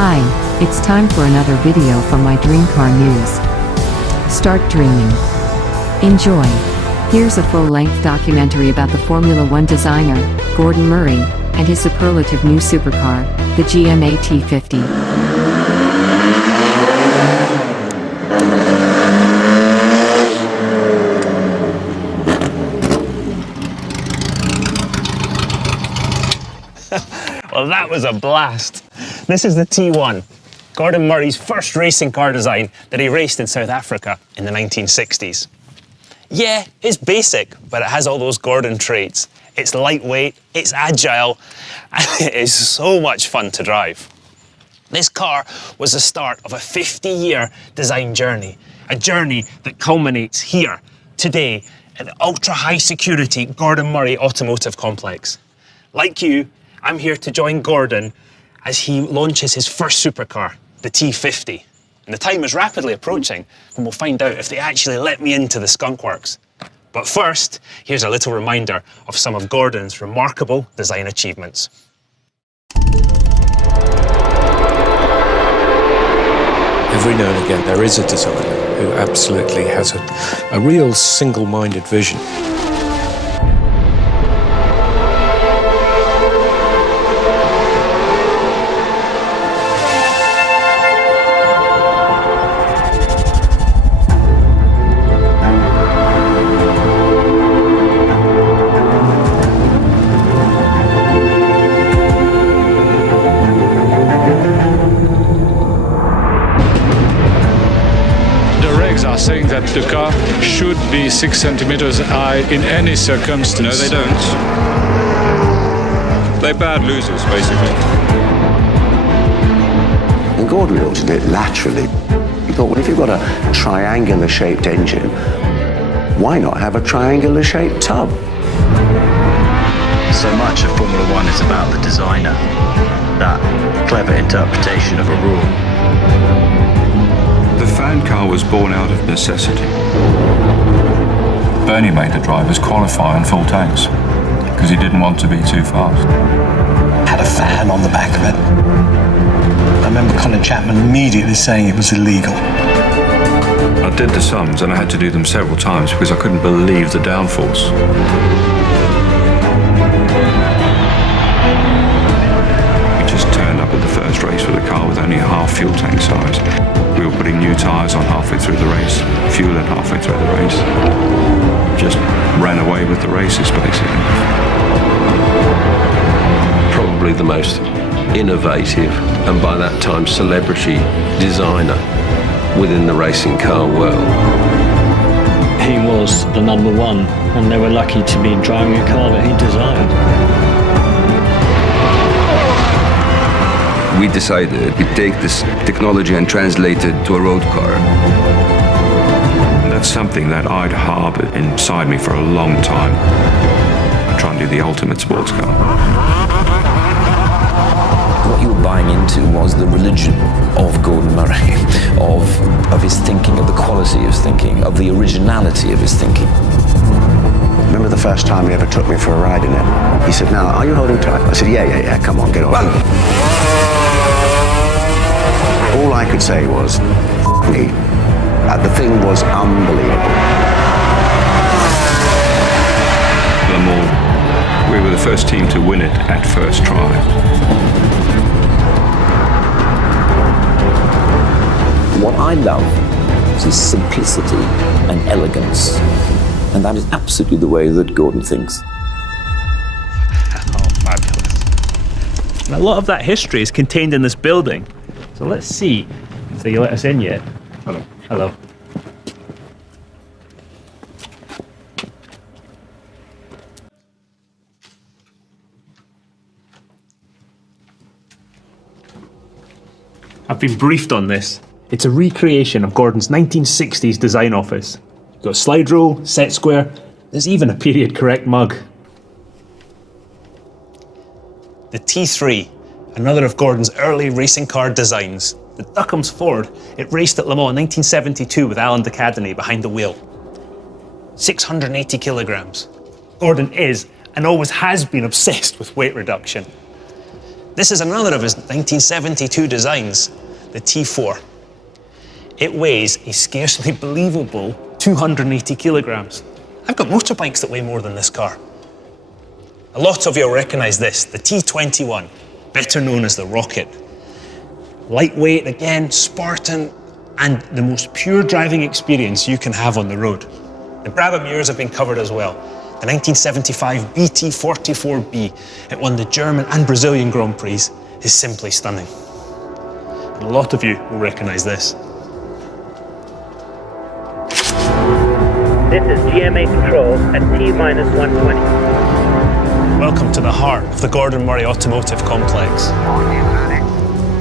Hi, it's time for another video from my Dream Car News. Start dreaming. Enjoy. Here's a full-length documentary about the Formula One designer, Gordon Murray, and his superlative new supercar, the GMA T50. Well, that was a blast. This is the T1, Gordon Murray's first racing car design that he raced in South Africa in the 1960s. Yeah, it's basic, but it has all those Gordon traits. It's lightweight, it's agile, and it is so much fun to drive. This car was the start of a 50-year design journey, a journey that culminates here, today, at the ultra-high security Gordon Murray Automotive Complex. Like you, I'm here to join Gordon as he launches his first supercar, the T50. And the time is rapidly approaching, and we'll find out if they actually let me into the skunk works. But first, here's a little reminder of some of Gordon's remarkable design achievements. Every now and again, there is a designer who absolutely has a real single-minded vision. Are saying that the car should be 6 centimeters high in any circumstance. No, they don't. They're bad losers, basically. And Gordon looked at it laterally. He thought, well, if you've got a triangular-shaped engine, why not have a triangular-shaped tub? So much of Formula One is about the designer, that clever interpretation of a rule. The fan car was born out of necessity. Bernie made the drivers qualify on full tanks because he didn't want to be too fast. Had a fan on the back of it. I remember Colin Chapman immediately saying it was illegal. I did the sums and I had to do them several times because I couldn't believe the downforce. We just turned up at the first race with a car with only a half fuel tank size. We were putting new tyres on halfway through the race, fueling halfway through the race. Just ran away with the races, basically. Probably the most innovative and by that time celebrity designer within the racing car world. He was the number one, and they were lucky to be driving a car that he designed. We decided to take this technology and translate it to a road car. And that's something that I'd harbored inside me for a long time. I try and do the ultimate sports car. What you were buying into was the religion of Gordon Murray, of his thinking, of the quality of his thinking, of the originality of his thinking. Remember the first time he ever took me for a ride in it? He said, now, are you holding tight? I said, yeah, come on, get on. All I could say was, me. The thing was unbelievable. Le Mans, we were the first team to win it at first try. What I love is his simplicity and elegance, and that is absolutely the way that Gordon thinks. Oh, fabulous. And a lot of that history is contained in this building. So let's see if they let us in yet. Hello. Hello. I've been briefed on this. It's a recreation of Gordon's 1960s design office. You've got a slide rule, set square, there's even a period correct mug. The T3. Another of Gordon's early racing car designs. The Duckham's Ford, it raced at Le Mans in 1972 with Alan de Cadenet behind the wheel. 680 kilograms. Gordon is, and always has been, obsessed with weight reduction. This is another of his 1972 designs, the T4. It weighs a scarcely believable 280 kilograms. I've got motorbikes that weigh more than this car. A lot of you will recognize this, the T21, better known as the Rocket. Lightweight again, Spartan, and the most pure driving experience you can have on the road. The Brabham years have been covered as well. The 1975 BT44B, it won the German and Brazilian Grand Prix, is simply stunning. And a lot of you will recognize this. This is GMA control at T-120. Welcome to the heart of the Gordon Murray Automotive Complex.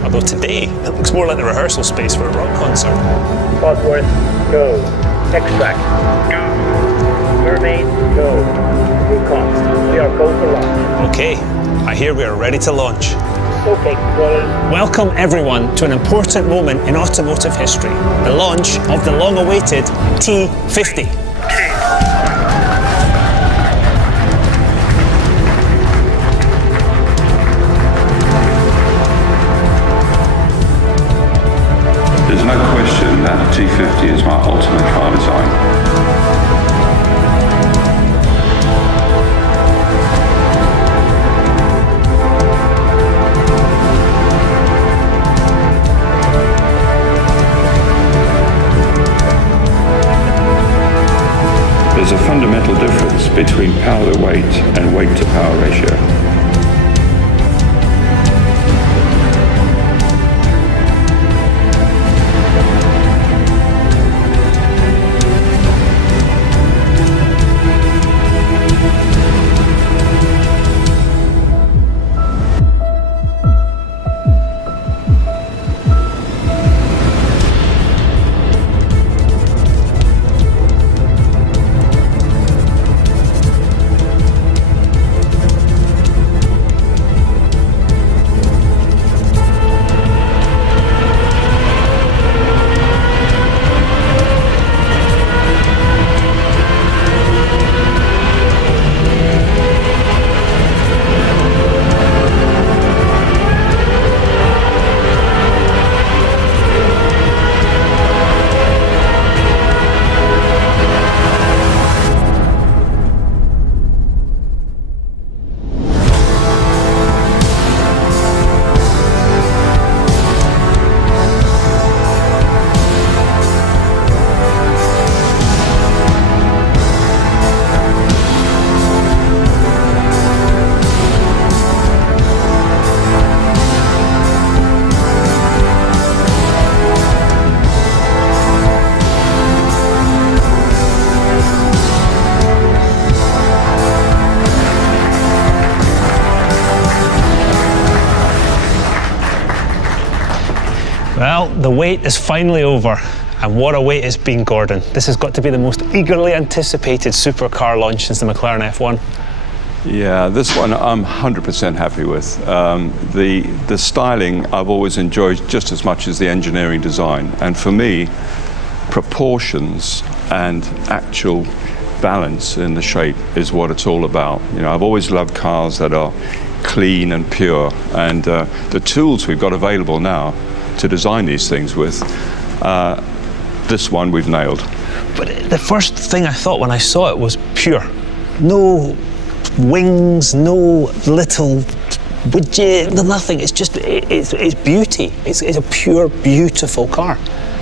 Although today, it looks more like the rehearsal space for a rock concert. Bosworth, go. Extract, go. Mermaid, go. Recon, we are go for launch. Okay, I hear we are ready to launch. Okay, controllers. Welcome everyone to an important moment in automotive history, the launch of the long-awaited T50. There's no question that the T50 is my ultimate car design. There's a fundamental difference between power to weight and weight to power ratio. Well, the wait is finally over, and what a wait it's been, Gordon. This has got to be the most eagerly anticipated supercar launch since the McLaren F1. Yeah, this one I'm 100% happy with. The styling I've always enjoyed just as much as the engineering design, and for me, proportions and actual balance in the shape is what it's all about. You know, I've always loved cars that are clean and pure, and the tools we've got available now to design these things with, this one we've nailed. But the first thing I thought when I saw it was pure. No wings, no little widget, nothing. It's just, it's beauty. It's a pure, beautiful car.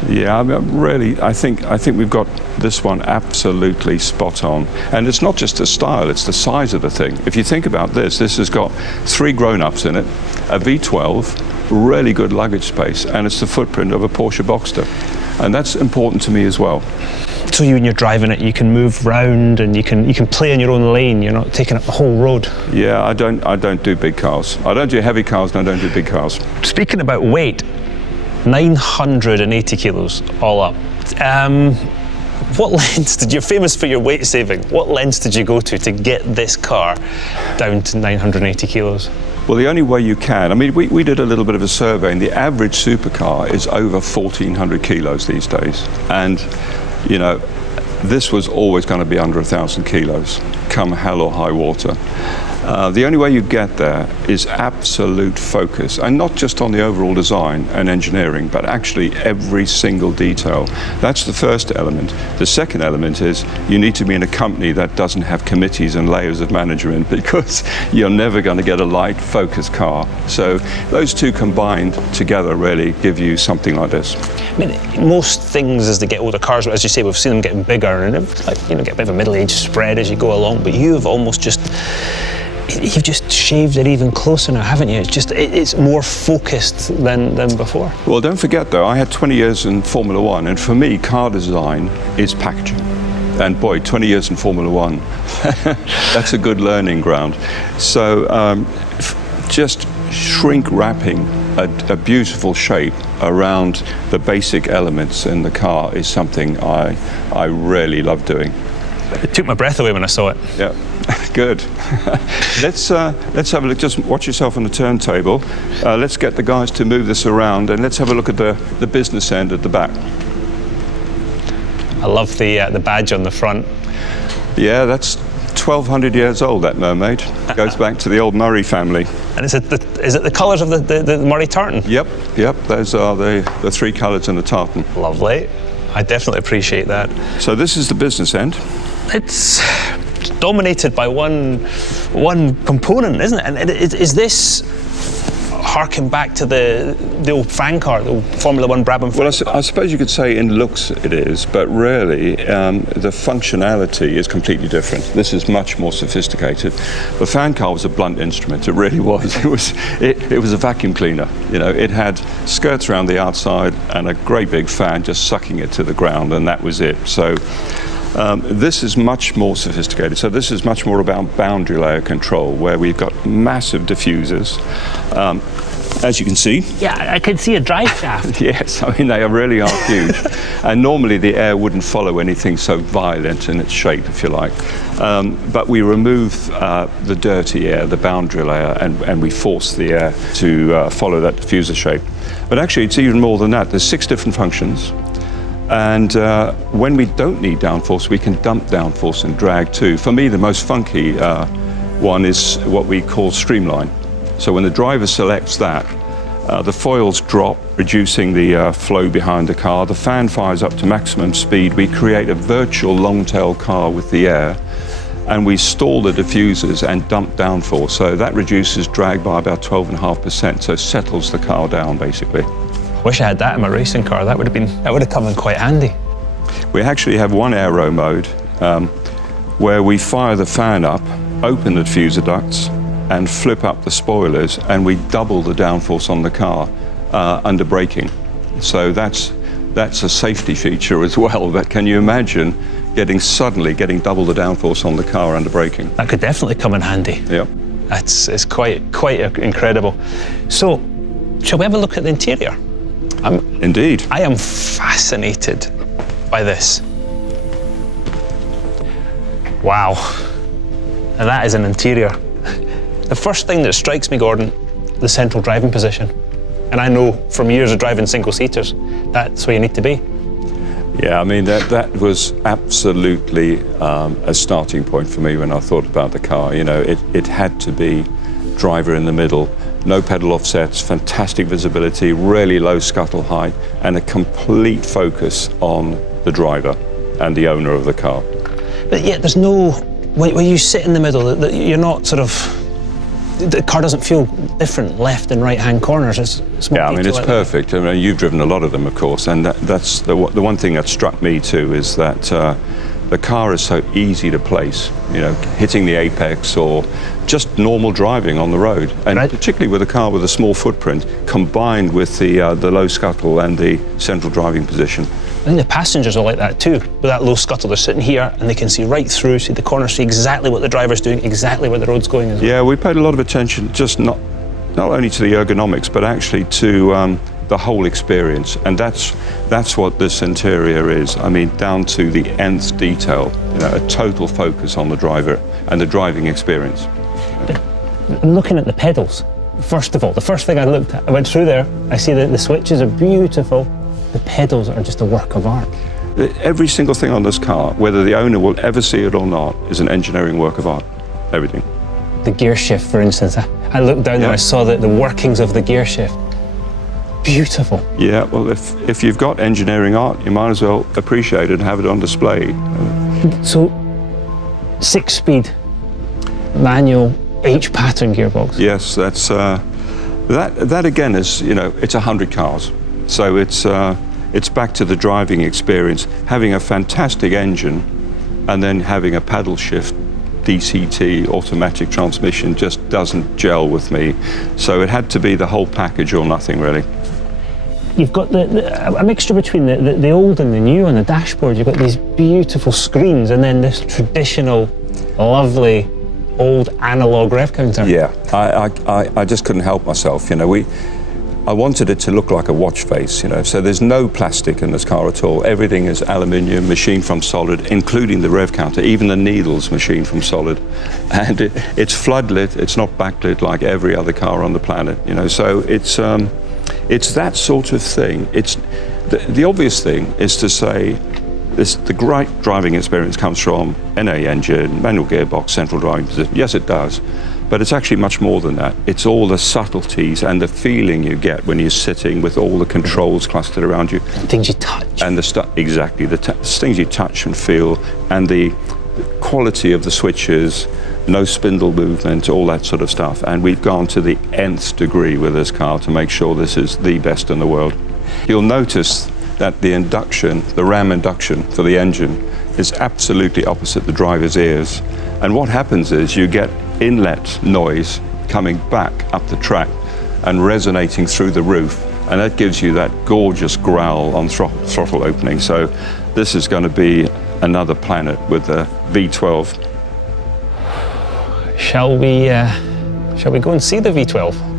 Yeah, I mean, really, I think we've got this one absolutely spot on. And it's not just the style, it's the size of the thing. If you think about this has got 3 grown-ups in it, a V12, really good luggage space, and it's the footprint of a Porsche Boxster. And that's important to me as well. So when you're driving it, you can move round and you can play in your own lane. You're not taking up the whole road. Yeah, I don't do big cars. I don't do heavy cars and I don't do big cars. Speaking about weight, 980 kilos all up. What lengths you're famous for your weight saving. What lengths did you go to get this car down to 980 kilos? Well, the only way you can, I mean, we did a little bit of a survey, and the average supercar is over 1,400 kilos these days. And, you know, this was always going to be under 1,000 kilos, come hell or high water. The only way you get there is absolute focus, and not just on the overall design and engineering, but actually every single detail. That's the first element. The second element is you need to be in a company that doesn't have committees and layers of management, because you're never going to get a light, focused car. So those two combined together really give you something like this. I mean, most things as they get older, cars, as you say, we've seen them getting bigger and like, you know, get a bit of a middle-age spread as you go along, but you've almost just, you've just shaved it even closer now, haven't you? It's just, it's more focused than before. Well, don't forget though, I had 20 years in Formula One, and for me, car design is packaging. And boy, 20 years in Formula One, that's a good learning ground. So just shrink wrapping a beautiful shape around the basic elements in the car is something I really love doing. It took my breath away when I saw it. Yeah, good. Let's have a look. Just watch yourself on the turntable. Let's get the guys to move this around, and let's have a look at the business end at the back. I love the badge on the front. Yeah, that's 1,200 years old, that mermaid. Goes back to the old Murray family. And is it the colours of the Murray tartan? Yep, those are the three colours in the tartan. Lovely. I definitely appreciate that. So this is the business end. It's dominated by one component, isn't it? And is this harking back to the old fan car, the old Formula One Brabham? Well, I suppose you could say in looks it is, but really the functionality is completely different. This is much more sophisticated. The fan car was a blunt instrument. It really was. It was a vacuum cleaner. You know, it had skirts around the outside and a great big fan just sucking it to the ground, and that was it. So this is much more sophisticated. So this is much more about boundary layer control, where we've got massive diffusers. As you can see. Yeah, I can see a drive shaft. Yes, I mean, they really are huge. And normally the air wouldn't follow anything so violent in its shape, if you like. But we remove the dirty air, the boundary layer, and we force the air to follow that diffuser shape. But actually, it's even more than that. There's 6 different functions. And when we don't need downforce, we can dump downforce and drag too. For me, the most funky one is what we call streamline. So when the driver selects that, the foils drop, reducing the flow behind the car. The fan fires up to maximum speed. We create a virtual long-tail car with the air, and we stall the diffusers and dump downforce. So that reduces drag by about 12.5%. So settles the car down, basically. Wish I had that in my racing car. That would have come in quite handy. We actually have one aero mode where we fire the fan up, open the diffuser ducts, and flip up the spoilers, and we double the downforce on the car under braking. So that's a safety feature as well. But can you imagine suddenly getting double the downforce on the car under braking? That could definitely come in handy. Yeah. It's quite incredible. So, shall we have a look at the interior? Indeed. I am fascinated by this. Wow. And that is an interior. The first thing that strikes me, Gordon, the central driving position. And I know from years of driving single-seaters, that's where you need to be. Yeah, I mean, that was absolutely a starting point for me when I thought about the car. You know, it had to be driver in the middle, no pedal offsets, fantastic visibility, really low scuttle height, and a complete focus on the driver and the owner of the car. But yet there's no, when you sit in the middle, you're not sort of, the car doesn't feel different left and right hand corners. It's more, yeah, I mean, it's perfect. I mean, you've driven a lot of them, of course, and that's the one thing that struck me too, is that the car is so easy to place, you know, hitting the apex or just normal driving on the road. And particularly with a car with a small footprint, combined with the low scuttle and the central driving position. I think the passengers are like that too. With that low scuttle, they're sitting here and they can see right through, see the corner, see exactly what the driver's doing, exactly where the road's going as well. Yeah, we paid a lot of attention, just not only to the ergonomics, but actually to the whole experience. And that's what this interior is. I mean, down to the nth detail, you know, a total focus on the driver and the driving experience. I'm looking at the pedals. First of all, the first thing I looked at, I went through there, I see that the switches are beautiful. The pedals are just a work of art. Every single thing on this car, whether the owner will ever see it or not, is an engineering work of art. Everything. the gear shift, for instance. I looked down there, I saw the workings of the gear shift. Beautiful. Yeah, well, if you've got engineering art, you might as well appreciate it and have it on display. So, 6-speed manual H-pattern gearbox. Yes, that's that again is, you know, it's 100 cars, so it's back to the driving experience, having a fantastic engine, and then having a paddle shift DCT automatic transmission just doesn't gel with me. So it had to be the whole package or nothing, really. You've got a mixture between the old and the new on the dashboard. You've got these beautiful screens and then this traditional, lovely, old analog rev counter. Yeah, I just couldn't help myself. You know, I wanted it to look like a watch face, you know, so there's no plastic in this car at all. Everything is aluminium, machined from solid, including the rev counter, even the needles machined from solid. And it's floodlit, it's not backlit like every other car on the planet, you know, so it's that sort of thing. It's the obvious thing is to say the great driving experience comes from NA engine, manual gearbox, central driving position. Yes, it does. But it's actually much more than that. It's all the subtleties and the feeling you get when you're sitting with all the controls clustered around you. Things you touch. And the stuff, exactly, the things you touch and feel, and the quality of the switches, no spindle movement, all that sort of stuff. And we've gone to the nth degree with this car to make sure this is the best in the world. You'll notice that the induction, the ram induction for the engine, is absolutely opposite the driver's ears. And what happens is you get inlet noise coming back up the track and resonating through the roof, and that gives you that gorgeous growl on throttle opening. So this is going to be another planet with the V12. Shall we go and see the V12?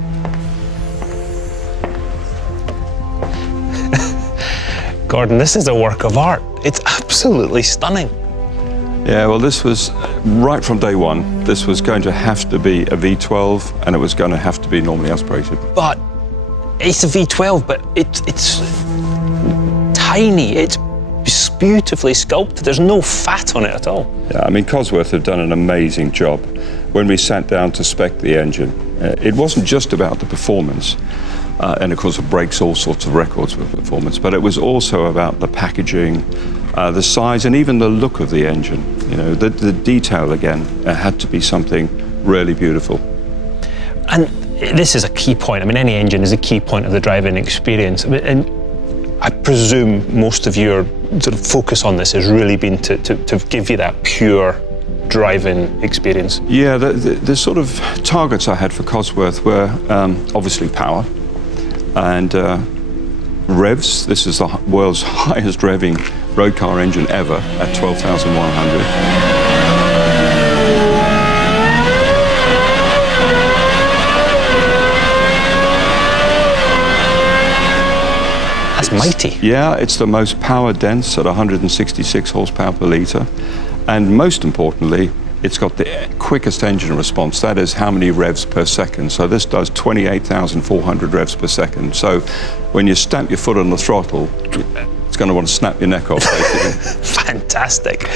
Gordon, this is a work of art. It's absolutely stunning. Yeah, well, this was right from day one. This was going to have to be a V12, and it was going to have to be normally aspirated. But it's a V12, but it's tiny. It's beautifully sculpted. There's no fat on it at all. Yeah, I mean, Cosworth have done an amazing job. When we sat down to spec the engine, it wasn't just about the performance, and of course it breaks all sorts of records with performance, but it was also about the packaging, the size, and even the look of the engine. You know, the detail again had to be something really beautiful. And this is a key point. I mean, any engine is a key point of the driving experience. And I presume most of your sort of focus on this has really been to give you that pure driving experience. Yeah, the sort of targets I had for Cosworth were obviously power and revs. This is the world's highest revving road car engine ever at 12,100. That's mighty. Yeah, it's the most power dense at 166 horsepower per litre. And most importantly, it's got the quickest engine response. That is how many revs per second. So this does 28,400 revs per second. So when you stamp your foot on the throttle, it's going to want to snap your neck off, basically. Fantastic.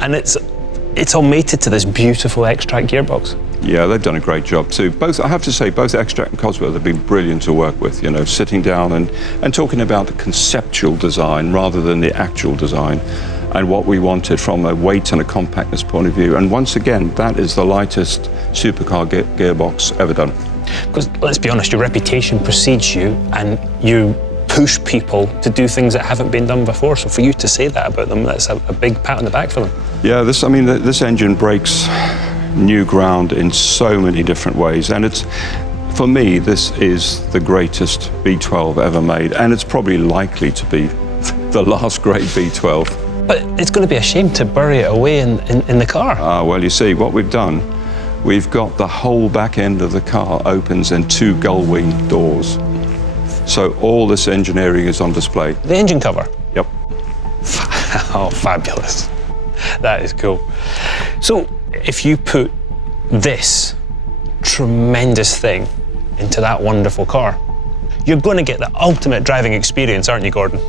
And it's all mated to this beautiful X-Track gearbox. Yeah, they've done a great job too. Both, I have to say, both X-Track and Cosworth have been brilliant to work with, you know, sitting down and talking about the conceptual design rather than the actual design, and what we wanted from a weight and a compactness point of view. And once again, that is the lightest supercar gearbox ever done. Because let's be honest, your reputation precedes you, and you push people to do things that haven't been done before. So for you to say that about them, that's a big pat on the back for them. Yeah, this engine breaks new ground in so many different ways, and it's, for me, this is the greatest V12 ever made, and it's probably likely to be the last great V12. But it's going to be a shame to bury it away in the car. Well, you see, what we've done, we've got the whole back end of the car opens in 2 gull-wing doors. So all this engineering is on display. The engine cover? Yep. Oh, fabulous. That is cool. So if you put this tremendous thing into that wonderful car, you're going to get the ultimate driving experience, aren't you, Gordon?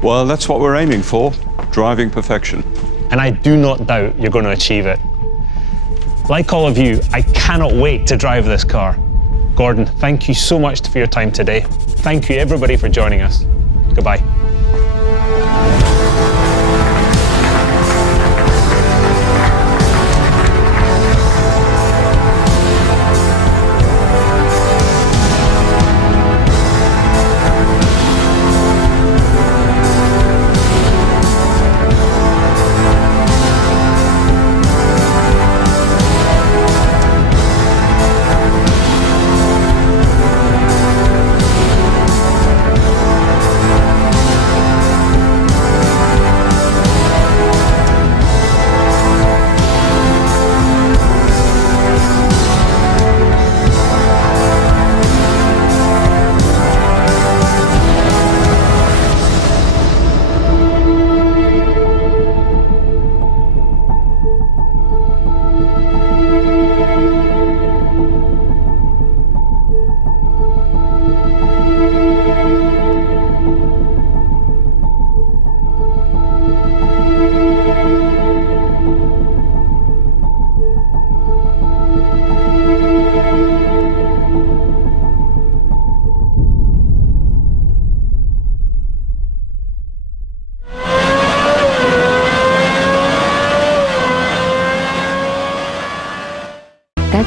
Well, that's what we're aiming for, driving perfection. And I do not doubt you're going to achieve it. Like all of you, I cannot wait to drive this car. Gordon, thank you so much for your time today. Thank you everybody for joining us. Goodbye.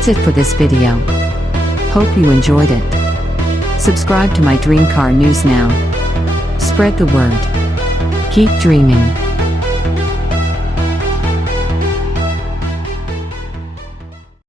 That's it for this video. Hope you enjoyed it. Subscribe to my Dream Car News now. Spread the word. Keep dreaming.